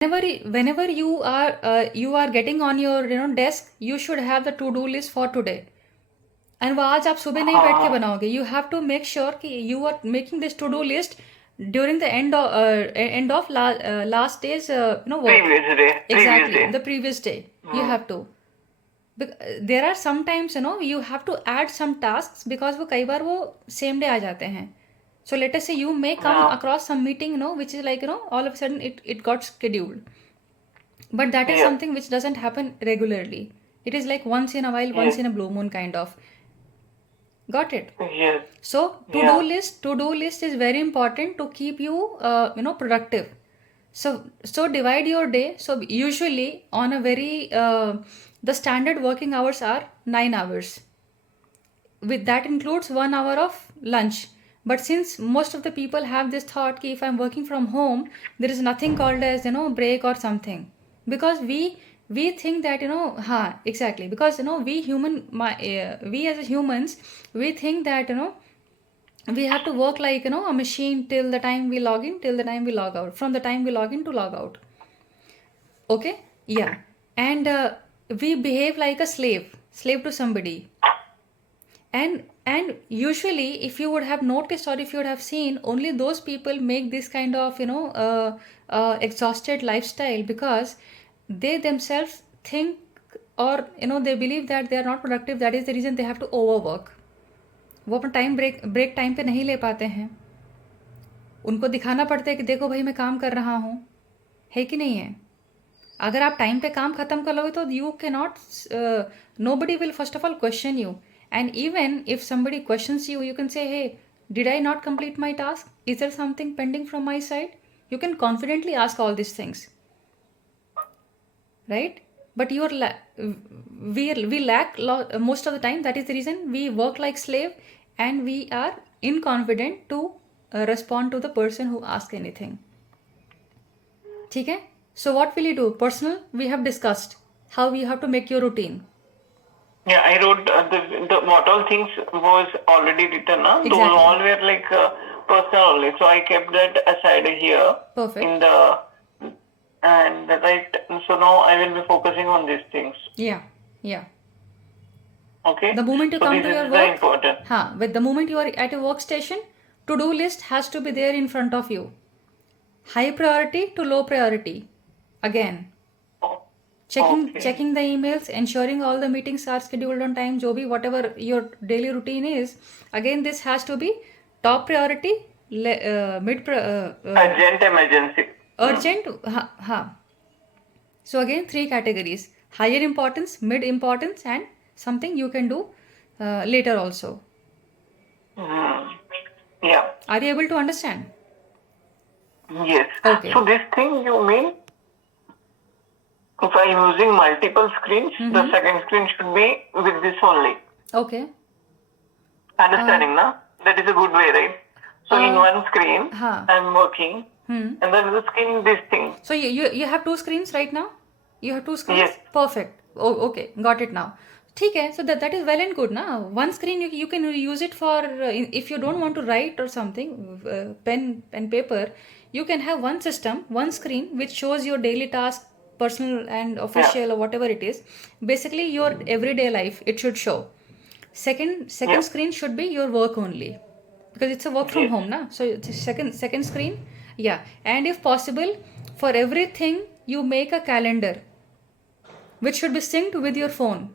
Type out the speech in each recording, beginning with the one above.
whenever you are getting on your desk, you should have the to do list for today. And वो आज आप सुबह नहीं बैठ के हाँ बनाओगे. You have to make sure कि you are making this to do list during the end of last day's work. previous Exactly, day. the previous day. You have to. There are sometimes you have to add some tasks because वो कई बार वो same day आ जाते हैं. So let us say you may come हाँ across some meeting which is like all of a sudden it got scheduled. But that is yeah something which doesn't happen regularly. It is like once in a while, once yes in a blue moon kind of. Got it? yes So yeah to do list is very important to keep you productive. So divide your day. So usually on a very the standard working hours are 9 hours. With that includes 1 hour of lunch. But since most of the people have this thought that if I'm working from home, there is nothing called as break or something, because we think that exactly, because we as humans, we think that we have to work like a machine till the time we log in, till the time we log out, from the time we log in to log out. Okay, yeah. And we behave like a slave to somebody. And usually, if you would have noticed or if you would have seen, only those people make this kind of exhausted lifestyle because they themselves think, or they believe that they are not productive. That is the reason they have to overwork. वो अपना break time पे नहीं ले पाते हैं. उनको दिखाना पड़ता है कि देखो भाई मैं काम कर रहा हूँ, है कि नहीं है. अगर आप टाइम पे काम खत्म कर लोगे तो you can not, nobody will first of all question you. And even if somebody questions you, you can say, hey, did I not complete my task? Is there something pending from my side? You can confidently ask all these things, right? But we lack most of the time. That is the reason we work like slave, and we are inconfident to respond to the person who asks anything. ठीक है? So what will you do? Personal, we have discussed how you have to make your routine. yeah I wrote the what all things was already written those Exactly. all were like personal only, so I kept that aside here Perfect. in the and right, so now I will be focusing on these things. Yeah. Okay, The moment you so come this to your is the work, important. with the moment you are at your workstation, to-do list has to be there in front of you. High priority to low priority. Again, Okay. checking the emails, ensuring all the meetings are scheduled on time, jo bhi whatever your daily routine is. Again, this has to be top priority, Urgent emergency. urgent. So again, 3 categories: higher importance, mid importance, and something you can do later also. Yeah. Are you able to understand? Yes. Okay. So this thing you mean, if I'm using multiple screens, the second screen should be with this only. Okay. Understanding, na? That is a good way, right? So in one screen, I'm working, and then the screen, this thing. So you have 2 screens right now? You have 2 screens? Yes. Perfect. Oh, okay. Got it now. ठीक है. So that is well and good ना. One screen you can use it for if you don't want to write or something, pen and paper, you can have one system, one screen which shows your daily task, personal and official or whatever it is. Basically your everyday life it should show. Second screen should be your work only, because it's a work from home na. So it's a second screen. Yeah. And if possible, for everything you make a calendar which should be synced with your phone.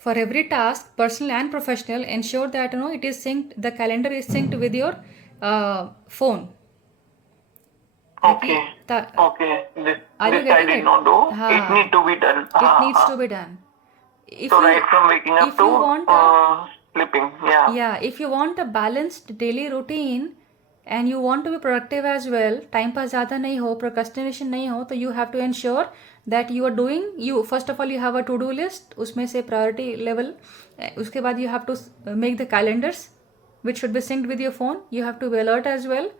For every task, personal and professional, ensure that it is synced. The calendar is synced with your phone. Okay. Okay. This I did not do. It need to be done. It needs to be done. So right from waking up to sleeping. Yeah. Yeah. If you want a balanced daily routine and you want to be productive as well, time pass ज़्यादा नहीं हो, procrastination नहीं हो, तो you have to ensure that you are doing, first of all you have a to-do list, उसमें से priority level, उसके बाद you have to make the calendars which should be synced with your phone. You have to be alert as well,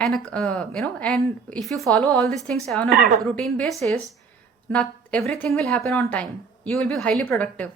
and if you follow all these things on a routine basis, not everything will happen on time. You will be highly productive.